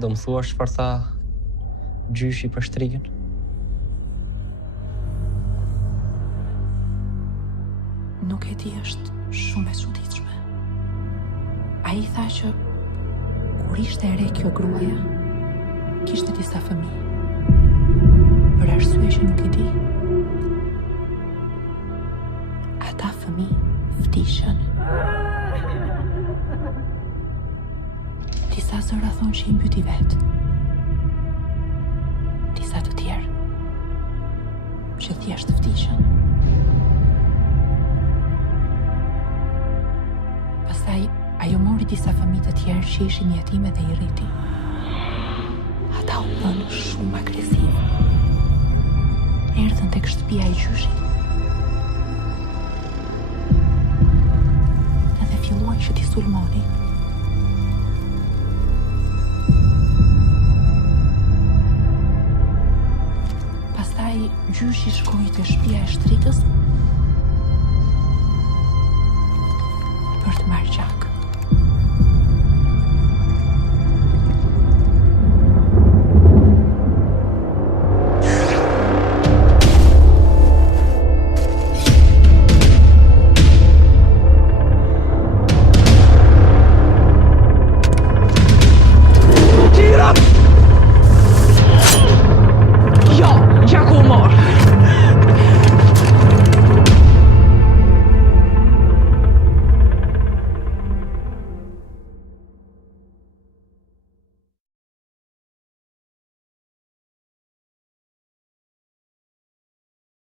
Do më thua çfarë tha gjyshi për shtrigën? Nuk e di, është shumë e çuditshme. Ai tha që kur ishte e re kjo gruaja, kishte disa fëmijë. Për arsye që nuk e di, ata fëmijë vdishën. Disa zëra thonë që i mbyti vetë. Disa të tjerë që thjesht vdishën. Pastaj ajo mori disa fëmijë të tjerë që ishin jetime dhe i rriti. Ata u bënë shumë agresiv. Erdhën tek shtëpia e gjyshit. Edhe filluan që t'i sulmonin. Pastaj gjyshi shkoi te shtëpia e shtrigës për të marrë gjak.